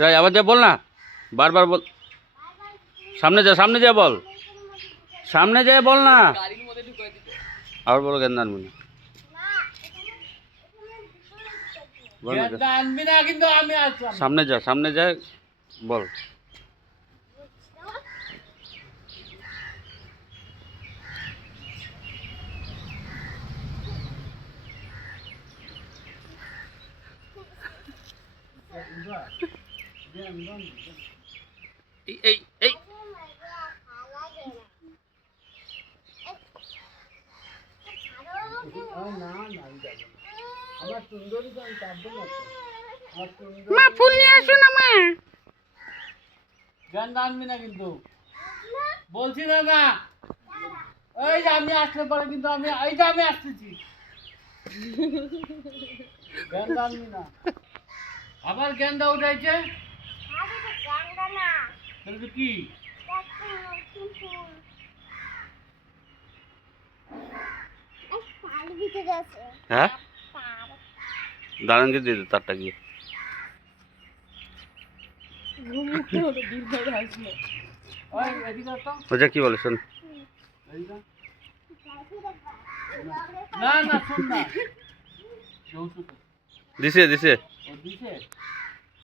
রাই আবার যা বল না, বারবার বল। সামনে যা বল, সামনে যায় বল না। আবার বলো গেন্দা আনবি না, বল না। সামনে যা বল। এই এই মা ফুল নিয়ে আসো না মা। গান আনবি না কিন্তু, বলছি না না। এই যে আমি আসলে পরে কিন্তু আমি এই যে আমি আসতেছি। গান আনবি না, আবার গেন্দা উঠাইছে। তাহলে কি হ্যাঁ দাঁড়ানকে দিয়ে দে তারটা গিয়ে। ওই এদিকে তো ওটা কি বলে শোন। না না শুন না। দিছে ও দিছে